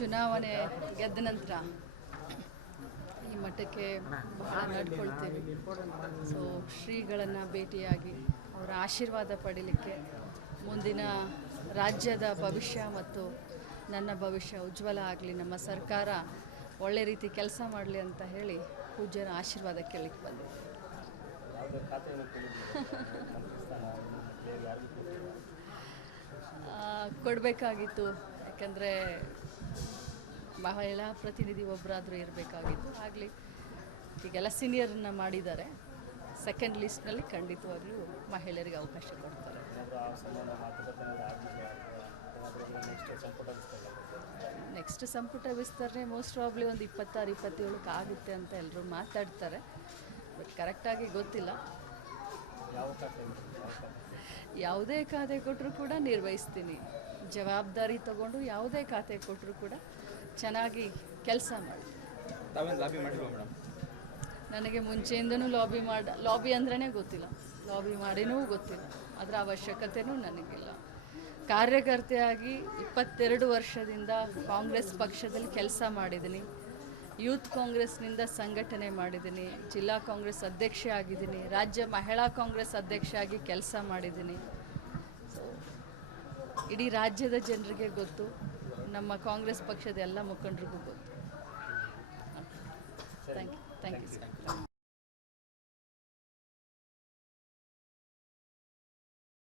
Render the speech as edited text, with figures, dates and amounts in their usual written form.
ಚುನಾವಣೆ ಗೆದ್ದ ನಂತರ ಈ ಮಠಕ್ಕೆ ಬಹಳ ನಡ್ಕೊಳ್ತೀವಿ. ಸೊ ಶ್ರೀಗಳನ್ನು ಭೇಟಿಯಾಗಿ ಅವರ ಆಶೀರ್ವಾದ ಪಡೀಲಿಕ್ಕೆ ಮುಂದಿನ ರಾಜ್ಯದ ಭವಿಷ್ಯ ಮತ್ತು ನನ್ನ ಭವಿಷ್ಯ ಉಜ್ವಲ ಆಗಲಿ, ನಮ್ಮ ಸರ್ಕಾರ ಒಳ್ಳೆ ರೀತಿ ಕೆಲಸ ಮಾಡಲಿ ಅಂತ ಹೇಳಿ ಪೂಜ್ಯರ ಆಶೀರ್ವಾದ ಕೇಳಲಿಕ್ಕೆ ಬಂದಿದ್ದೆ. ಕೊಡಬೇಕಾಗಿತ್ತು, ಯಾಕಂದರೆ ಮಹಿಳಾ ಪ್ರತಿನಿಧಿ ಒಬ್ಬರಾದರೂ ಇರಬೇಕಾಗಿತ್ತು. ಆಗಲಿ, ಈಗೆಲ್ಲ ಸೀನಿಯರನ್ನ ಮಾಡಿದ್ದಾರೆ. ಸೆಕೆಂಡ್ ಲಿಸ್ಟ್ನಲ್ಲಿ ಖಂಡಿತವಾಗ್ಲೂ ಮಹಿಳೆಯರಿಗೆ ಅವಕಾಶ ಕೊಡ್ತಾರೆ. ನೆಕ್ಸ್ಟ್ ಸಂಪುಟ ವಿಸ್ತರಣೆ ಮೋಸ್ಟ್ ಪ್ರಾಬ್ಲಿ ಒಂದು 26-27 ಆಗುತ್ತೆ ಅಂತ ಎಲ್ಲರೂ ಮಾತಾಡ್ತಾರೆ. ಬಟ್ ಕರೆಕ್ಟಾಗಿ ಗೊತ್ತಿಲ್ಲ. ಯಾವುದೇ ಖಾತೆ ಕೊಟ್ಟರು ಕೂಡ ನಿರ್ವಹಿಸ್ತೀನಿ. ಜವಾಬ್ದಾರಿ ತಗೊಂಡು ಯಾವುದೇ ಖಾತೆ ಕೊಟ್ಟರು ಕೂಡ ಚೆನ್ನಾಗಿ ಕೆಲಸ ಮಾಡ್ತೀನಿ. ನನಗೆ ಮುಂಚೆಯಿಂದನೂ ಲಾಬಿ ಅಂದ್ರೇ ಗೊತ್ತಿಲ್ಲ, ಲಾಬಿ ಮಾಡಿನೂ ಗೊತ್ತಿಲ್ಲ, ಅದರ ಅವಶ್ಯಕತೆಯೂ ನನಗಿಲ್ಲ. ಕಾರ್ಯಕರ್ತೆಯಾಗಿ 22 ವರ್ಷದಿಂದ ಕಾಂಗ್ರೆಸ್ ಪಕ್ಷದಲ್ಲಿ ಕೆಲಸ ಮಾಡಿದ್ದೀನಿ. ಯೂತ್ ಕಾಂಗ್ರೆಸ್ನಿಂದ ಸಂಘಟನೆ ಮಾಡಿದ್ದೀನಿ, ಜಿಲ್ಲಾ ಕಾಂಗ್ರೆಸ್ ಅಧ್ಯಕ್ಷೆ ಆಗಿದ್ದೀನಿ, ರಾಜ್ಯ ಮಹಿಳಾ ಕಾಂಗ್ರೆಸ್ ಅಧ್ಯಕ್ಷೆ ಆಗಿ ಕೆಲಸ ಮಾಡಿದ್ದೀನಿ. ಸೊ ಇಡೀ ರಾಜ್ಯದ ಜನರಿಗೆ ಗೊತ್ತು, ನಮ್ಮ ಕಾಂಗ್ರೆಸ್ ಪಕ್ಷದ ಎಲ್ಲ ಮುಖಂಡರಿಗೂ ಗೊತ್ತು. Thank you sir.